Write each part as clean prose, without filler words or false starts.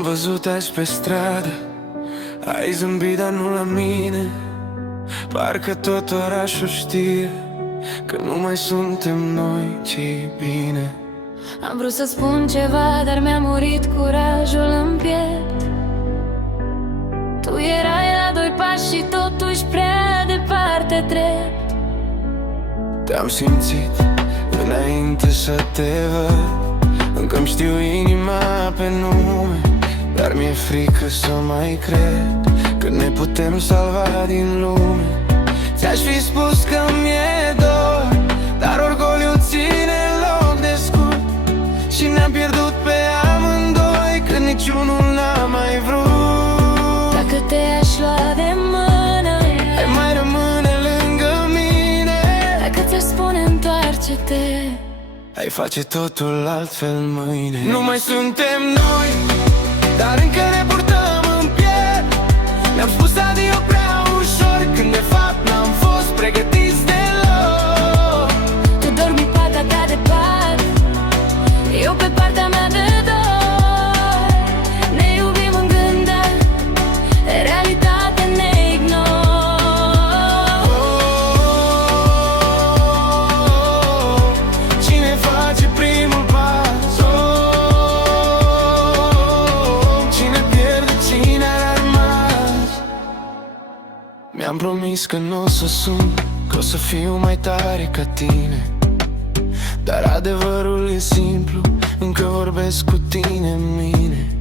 Te-am văzut azi pe stradă, ai zâmbit, dar nu la mine. Parcă tot orașul știe că nu mai suntem noi, ce bine. Am vrut să spun ceva, dar mi-a murit curajul în piept. Tu erai la 2 pași și totuși prea departe drept. Te-am simțit înainte să te văd, încă-mi știu inima pe nume, dar mi-e frică să mai cred că ne putem salva din lume. Ți-aș fi spus că mi-e dor, dar orgoliul ține loc de scut și ne-am pierdut pe amândoi când niciunul n-a mai vrut. Dacă te-aș lua de mână, ai mai rămâne lângă mine. dacă ți-aș spune întoarce-te, ai face totul altfel mâine. Nu mai suntem noi, dar încă ne purtăm în piept. Ne-am spus adio prea ușor, când de fapt n-am fost pregătiți deloc. tu dormi partea ta de pat, eu pe partea mea de dor. Ne iubim în gând, dar realitatea ne ignor. Cine face primul pas? Cine pierde, cine a rămas? Mi-am promis că n-o să sun, că o să fiu mai tare ca tine, dar adevărul e simplu, încă vorbesc cu tine în mine.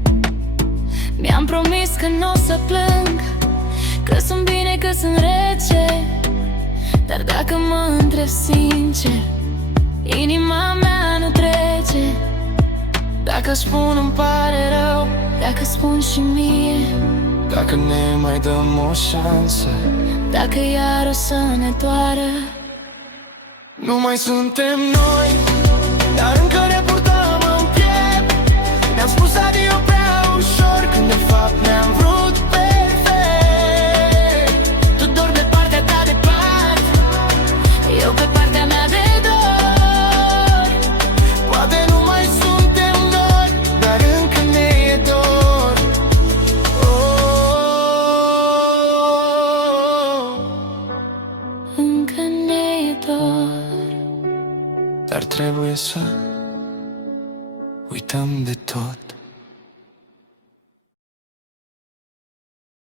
Mi-am promis că n-o să plâng, că sunt bine, că sunt rece. Dar dacă mă întreb sincer, inima mea nu trece. Dacă spun îmi pare rău, Dacă spun și mie, dacă ne mai dăm o șansă, dacă iar o să ne doară. nu mai suntem noi, dar încă ne purtăm în piept. Ne-am spus adio prea ușor, când de fapt ne-am vrut perfect. Tu dormi pe partea ta de pat, eu pe partea mea de dor. Poate nu mai suntem noi, dar încă ne e dor. Încă ne e dor. Dar trebuie să uităm de tot.